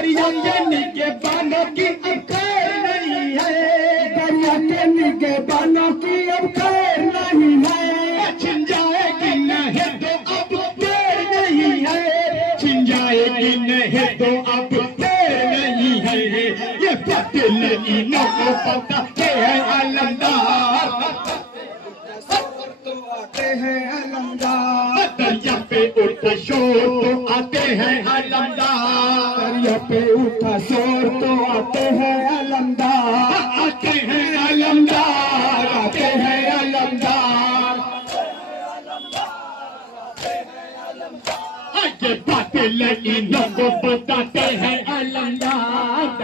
दरिया के निगहबानों की अब खैर नहीं है, दरिया के निगहबानों की अब खैर नहीं है। छिन जाएगी नहीं तो अब देर नहीं है, छिन जाएगी नहीं तो अब देर नहीं है। ये पतिल इन्हों को पता है अलमदार, तो आते हैं अलमदार। दरिया पे उठा शोर तो आते हैं अलमदार, दरिया पे उठा शोर तो आते हैं अलमदार, आते हैं अलमदार, आते हैं अलमदार। ये बातें इन्हों को बताते हैं अलमदार।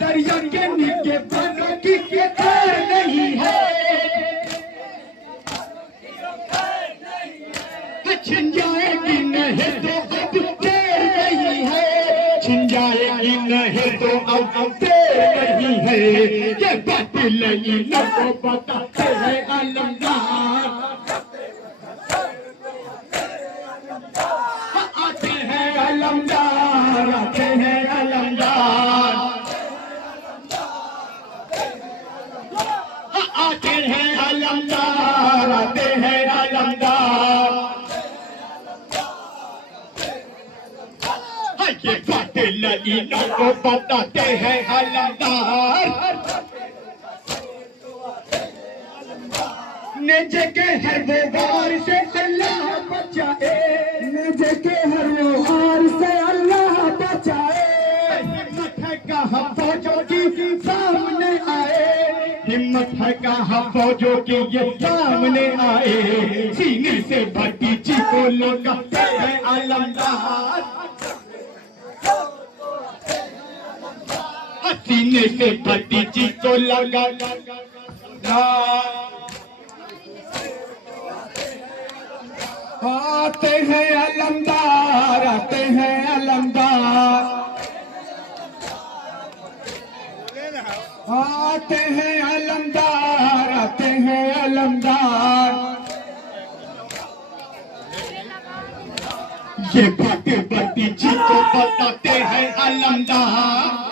दरिया के निगहबानों की खैर नहीं है, छिन जाएगी नहीं तो अब देर नहीं है, छिन जाएगी नहीं तो अब देर नहीं है। ये बातें इन्हों को बताते हैं अलमदार, आते हैं अलमदार, आते हैं अलमदार, आते हैं अलमदार, आते हैं अलमदार। ये बातें इन्हों को बताते हैं अलमदार। नेजे के हर वो वार से अल्लाह बचाए, नेजे के हर वो वार से अल्लाह बचाए। हिम्मत है कहाँ फौजों की सामने आए, हिम्मत है कहाँ फौजों की ये सामने आए। सीने से भतीजी को लगाते हैं अलमदार, सीने से भतीजी को लगा आते हैं अलमदार, आते हैं अलमदार, आते हैं अलमदार, आते हैं अलमदार। ये बातें भतीजी को बताते हैं अलमदार।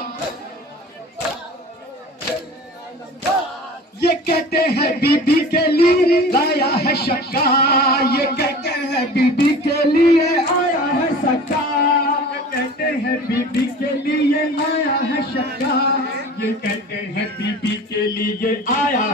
ये कहते हैं बीबी के लिए लाया है शक्का, ये कहते हैं बीबी के लिए आया है शक्का, ये कहते हैं बीबी के लिए आया है शक्का, ये कहते हैं बीबी के लिए आया है।